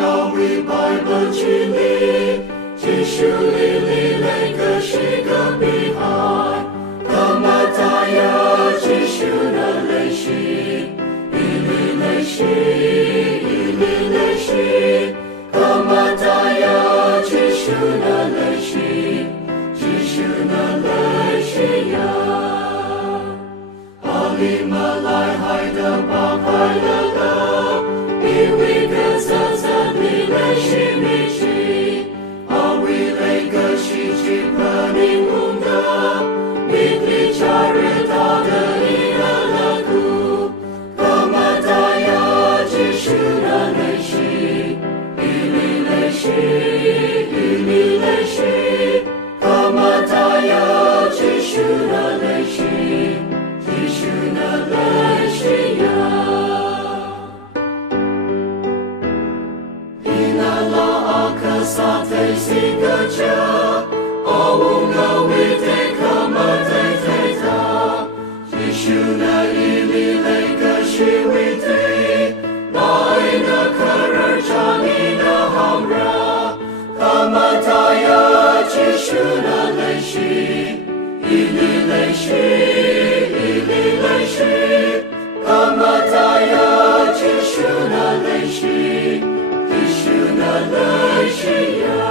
奥为百本距离，继续离离那个是个比海，他妈他呀继续那类型，一离类型，一离类型，他妈他呀继续那类型，继续那类型呀，阿里马来海的把快乐的。因为个色色你来是迷信，阿为那个是去把你梦的，你的家人他的一个了苦，干嘛他要继续那类型，一里类型，一里类型，干嘛他要继续那类型，继续那类型呀。sa te si ka cha o nga we te ka ma te te ta shi shu na i li le ka shi we te mai na ka ra cha ni na ham ra ka ma ta ya shi shu na le shi i li le shi i li le shi ka ma ta ya shi shu na le shi na lai shi ya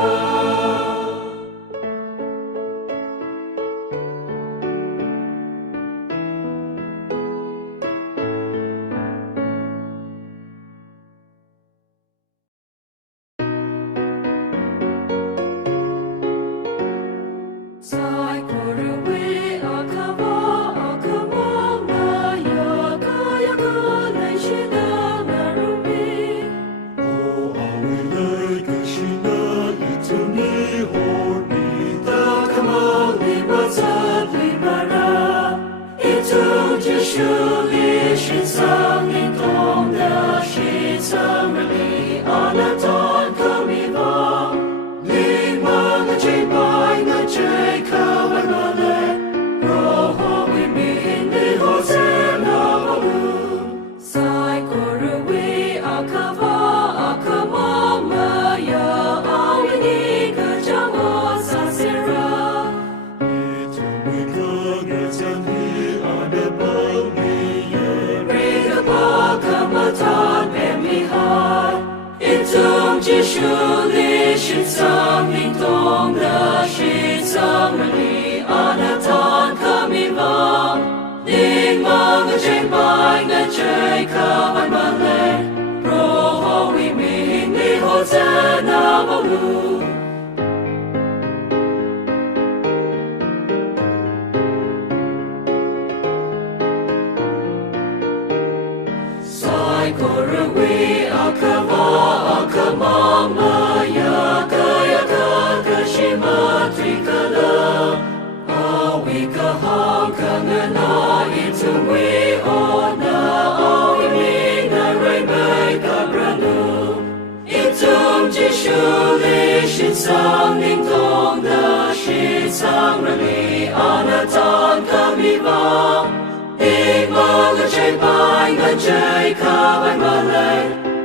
sai koruwe akava akama ya kaya lai shi na narumi树立是生命中的是生命阿拉顿可米巴灵魂的祭拜的这颗万马勒罗河为民的后在那马路在过日为阿卡巴阿卡玛玛呀阿维尼克将我撒塞拉一天为可个将你阿的巴tan em mi hai in tung ji shu li shin sang ning dong da shi sang li ana tan ka mi va ning ma nga jai bai nga jai ka wan ma le ro ho wi mi ni ho za na ma lu Koruwe akava akamama ya kaya kakashima trikala awi kahang kangana itungwi ona awi mina raimai kabranu itung jishuli shinsang ningdong da shinsang rali anatan kamiba Ing mga jay bay nga jay kabay malay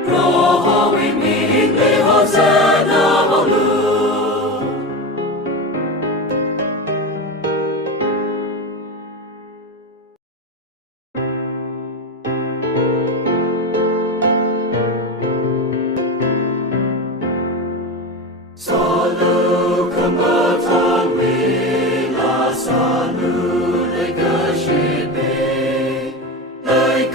Roho iming ni Hosanna malu Salu kamatan wila salu legashipi Like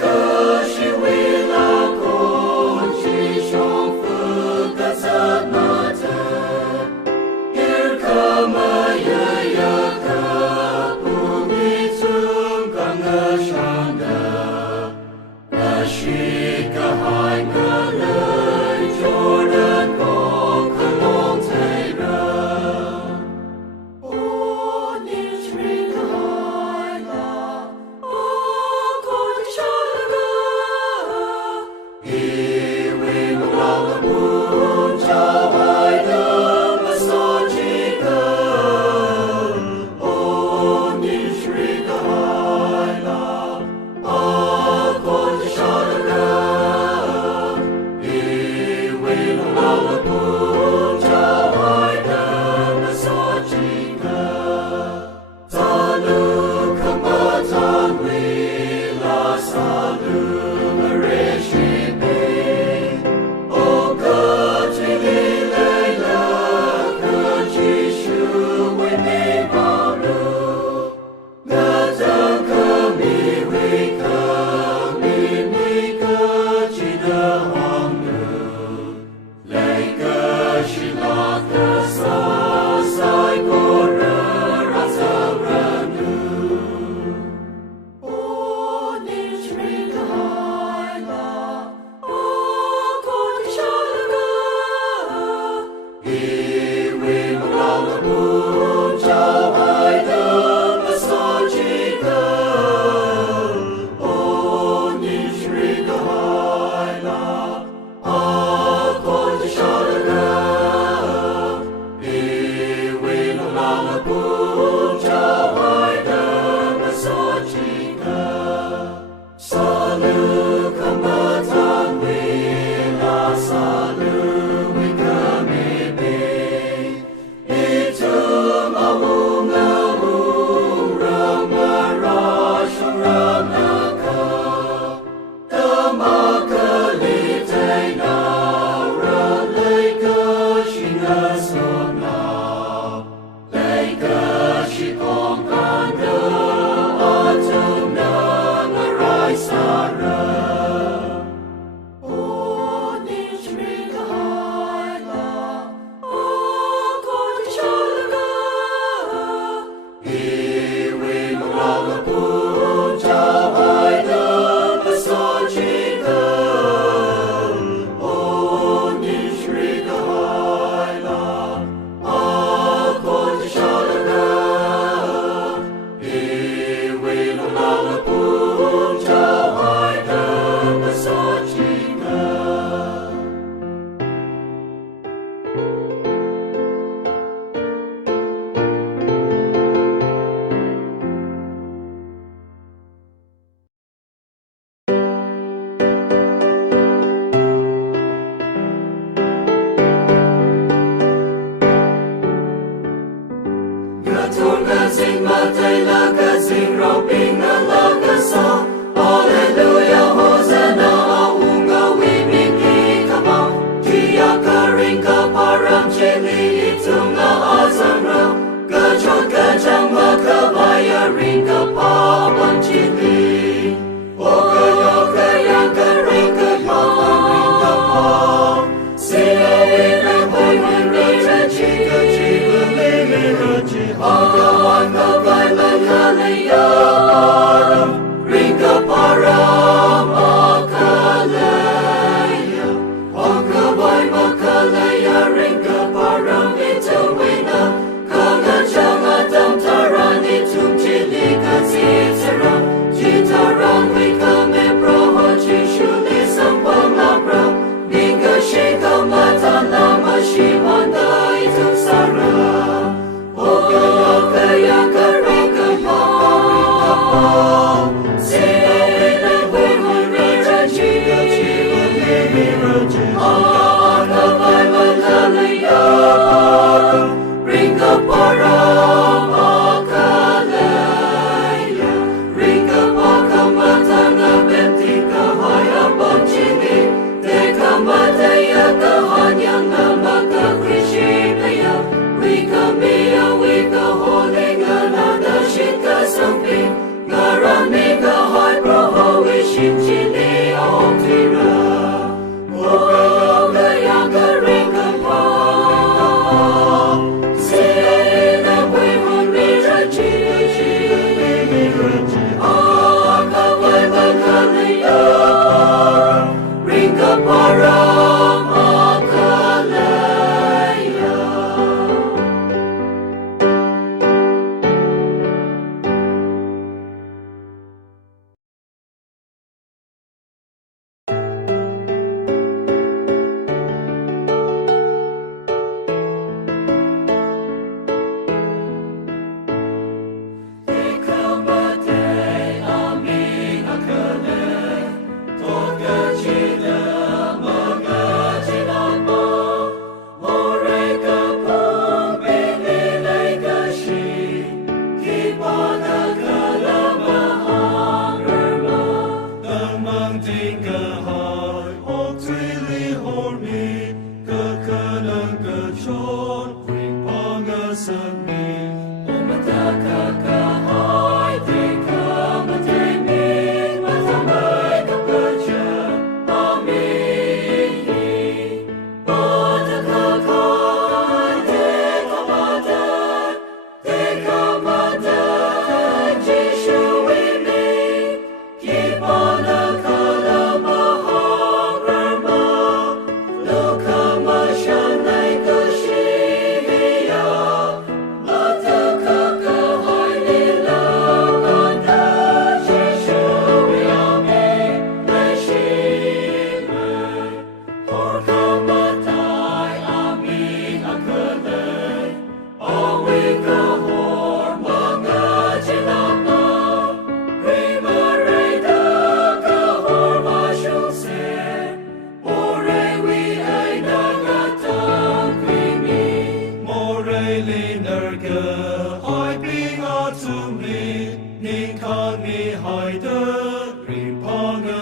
O, nici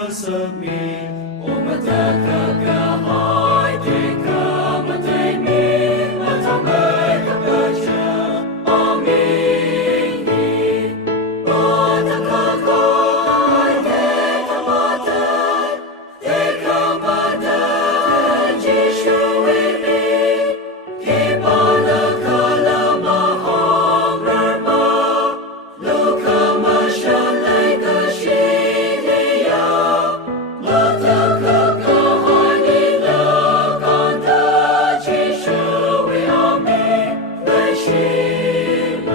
的生命，我们的哥哥海的哥们对面，我同每个歌者阿明你，我的哥哥海的哥们的哥们的继续为你，给巴勒克勒马哈尔马，路克马山来的西利亚，我的哥哥海你勒干的继续为阿明来西来，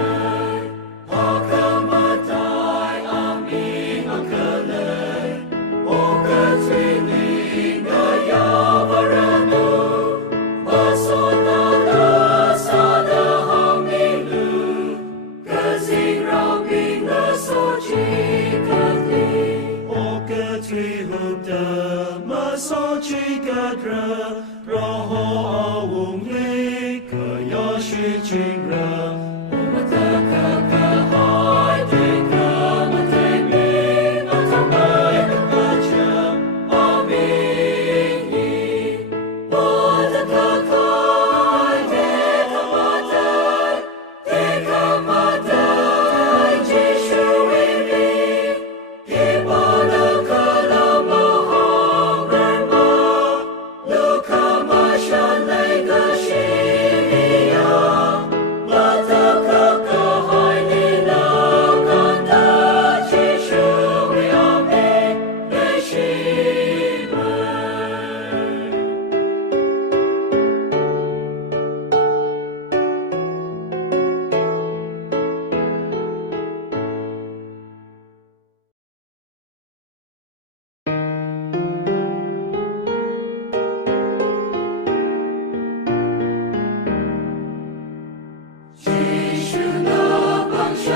阿卡马代阿明阿克勒，我个最灵的亚巴拉努，我所拿的撒的哈米鲁，个性饶命的所记个地，我个最后的马所记个人，然后阿翁里个要是军人。我们的哥哥海的哥们对面，我同每个歌者阿明你，我的哥哥海的哥们的继续为你，给巴勒克勒马哈尔马，路克马山来个西利亚，我的哥哥海你勒干的继续为阿明来西来。继续的帮上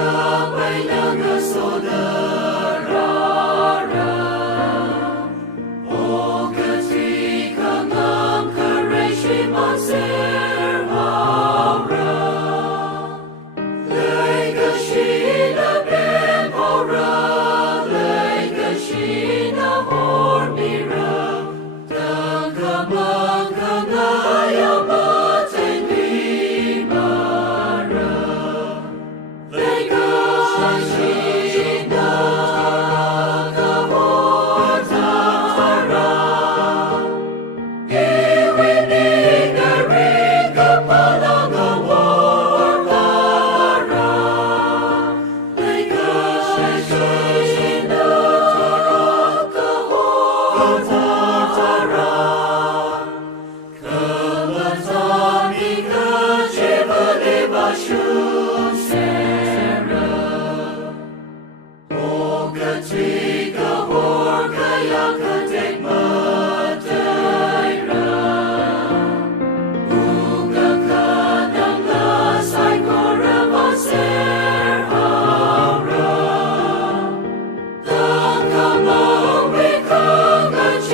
为两个所的拉拉，我个最可能可瑞西马塞尔好热，来个西的边跑热，来个西的火米热，等个梦可那样么在你马热。那个新的个火塔拉，因为你个人个巴拉个我拉拉，那个新的个火塔拉，可我早你个去不离把树塞热。我个最个火个要个对么对人，不个可能个赛过人马塞好人，当个梦为可个去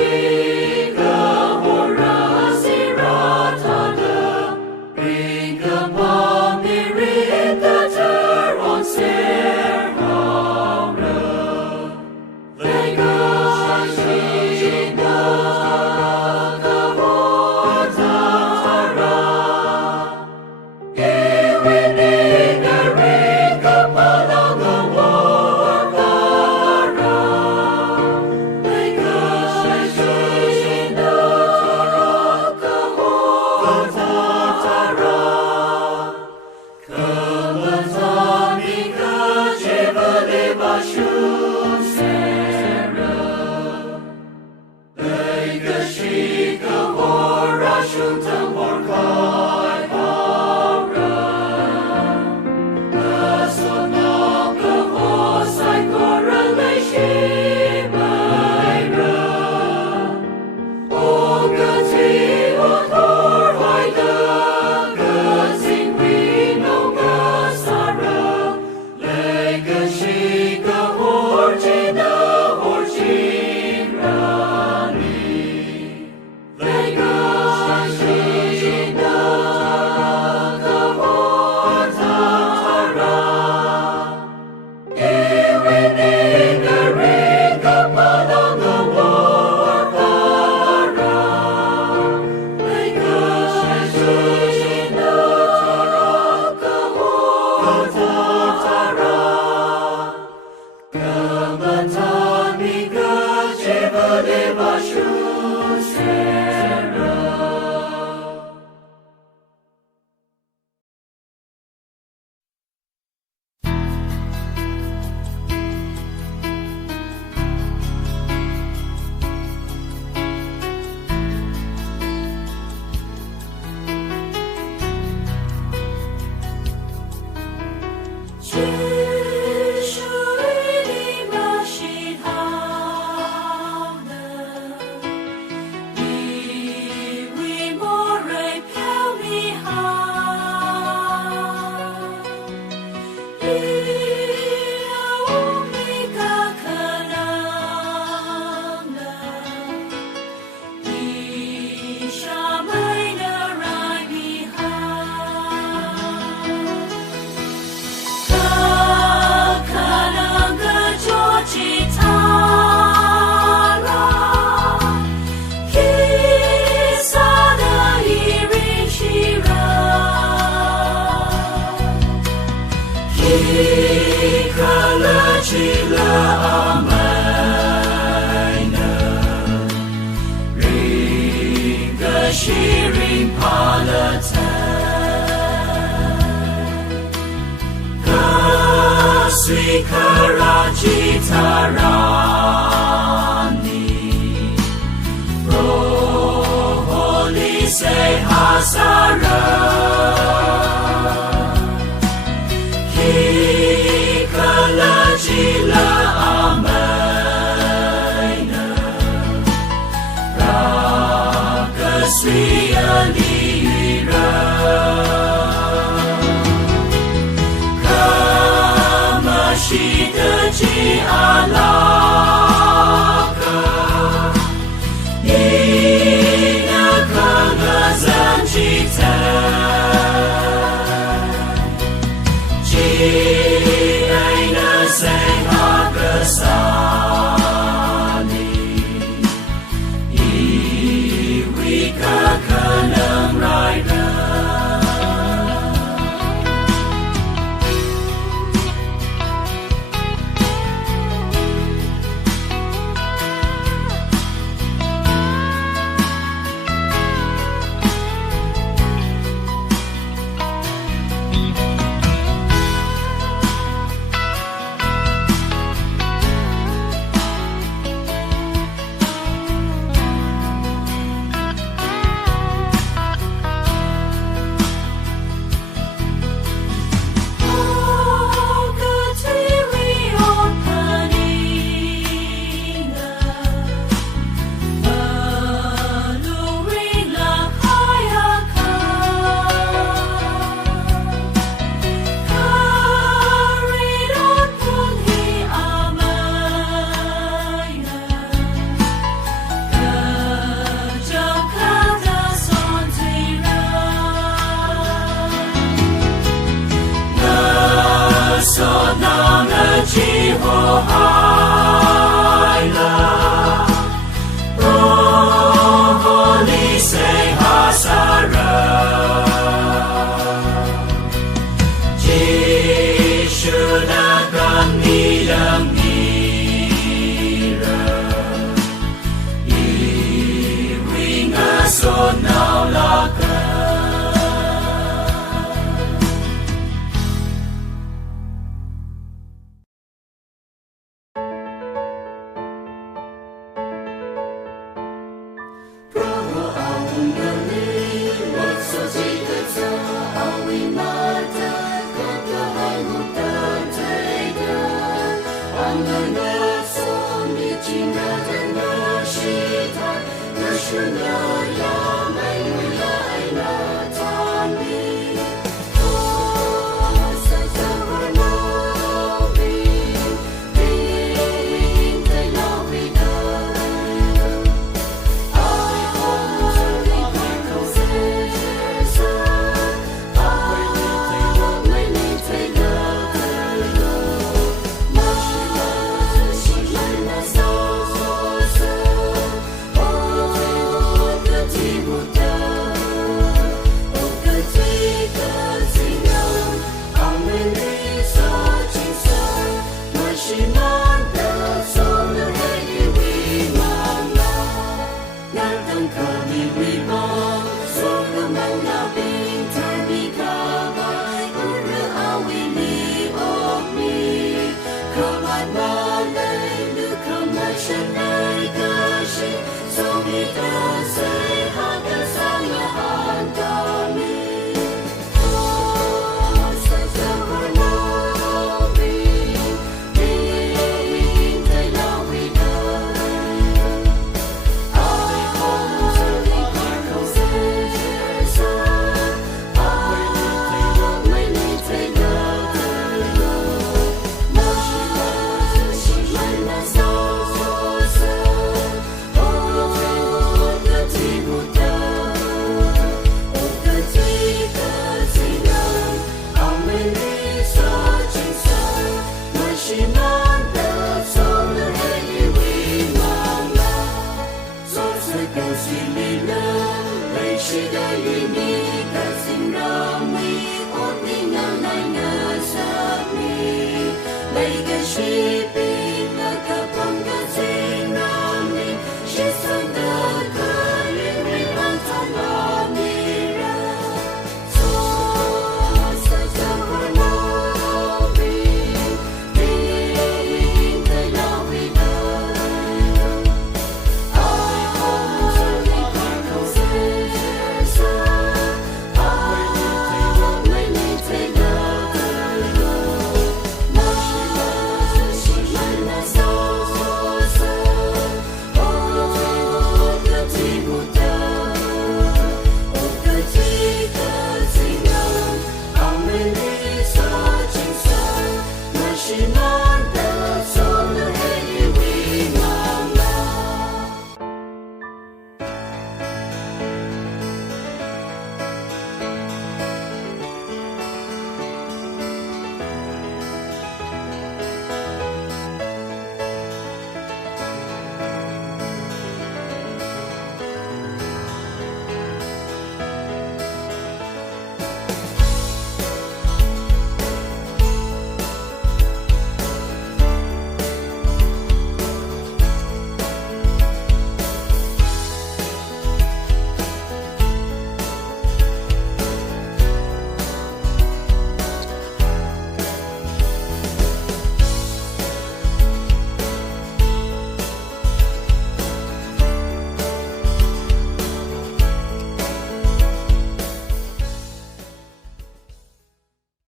내 봐주세라. 可你为梦，所有梦那冰特比可爱，无人阿为你哦你，可爱马来路可马前来个心，从你的最好的上了汉的你。是的与你的心让你我定要来的生命，每个是。